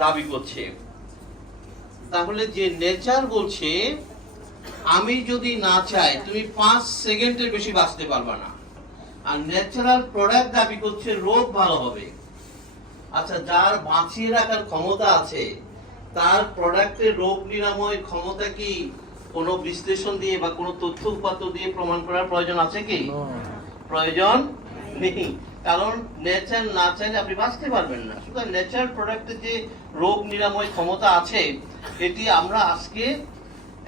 দাবি করছে। তাহলে যে নেচার বলছে আমি যদি না চাই তুমি 5 সেকেন্ডের বেশি বাঁচতে পারবে না, আর ন্যাচারাল প্রোডাক্ট দাবি করছে রোগ ভালো হবে। আচ্ছা, যার বাঁচিয়ে রাখার ক্ষমতা আছে তার প্রোডাক্টের রোগ নিরাময় ক্ষমতা কি কোনো বিশ্লেষণ দিয়ে বা কোনো তথ্য উপাত্ত দিয়ে প্রমাণ করার প্রয়োজন আছে কি? প্রয়োজন নেই, কারণ নেচার না চাইলে আপনি বাঁচতে পারবেন না। সুতরাং ন্যাচারাল প্রোডাক্টের যে রোগ নিরাময় ক্ষমতা আছে এটি আমরা আজকে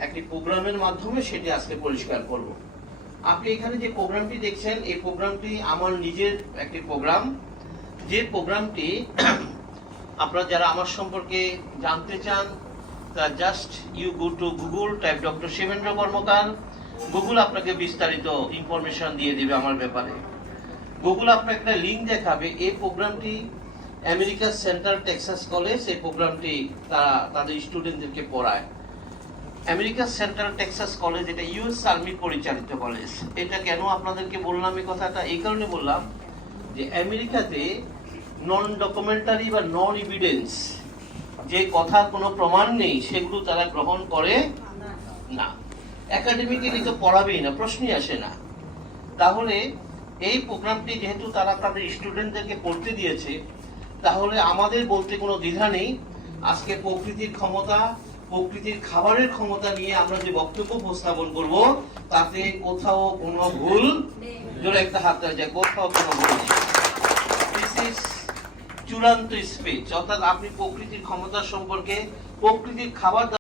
একটি প্রোগ্রামের মাধ্যমে সেটি আজকে পরিষ্কার করব। আপনি এখানে যে প্রোগ্রামটি দেখছেন এই প্রোগ্রামটি আমার নিজের একটি প্রোগ্রাম, যে প্রোগ্রামটি আপনারা যারা আমার সম্পর্কে জানতে চান তা just you go to Google, type doctor Shibendra Karmakar, Google আপনাকে বিস্তারিত ইনফরমেশন দিয়ে দিবে আমার ব্যাপারে। গুগল আপনাকে একটা লিঙ্ক দেখাবে। এই প্রোগ্রামটি আমেরিকার সেন্ট্রাল টেক্সাস কলেজ, এই প্রোগ্রামটি তারা তাদের স্টুডেন্টদেরকে পড়ায়। আমেরিকার সেন্ট্রাল টেক্সাস কলেজ এটা ইউএস আর্মি পরিচালিত কলেজ। এটা কেন আপনাদেরকে বললাম এই কথাটা? এই কারণে বললাম যে আমেরিকাতে নন ডকুমেন্টারি বা নন এভিডেন্স যে কথার কোনো প্রমাণ নেই সেগুলো তারা গ্রহণ করে না। একাডেমিক্যালি তো পড়াবেই না, প্রশ্নই আসে না। তাহলে এই প্রোগ্রামটি যেহেতু তারা তাদের স্টুডেন্টদেরকে পড়তে দিয়েছে, তাহলে আমাদের বলতে কোনো দ্বিধা নেই। আজকে প্রকৃতির ক্ষমতা, প্রকৃতির খাবারের ক্ষমতা নিয়ে আমরা যে বক্তব্য উপস্থাপন করব তাতে কোথাও কোনো ভুল, জোরে একটা হাত দেওয়া যায়, কোথাও কোনো ভুল নেই। দিস ইজ চূড়ান্ত স্পিচ, অর্থাৎ আপনি প্রকৃতির ক্ষমতা সম্পর্কে, প্রকৃতির খাবার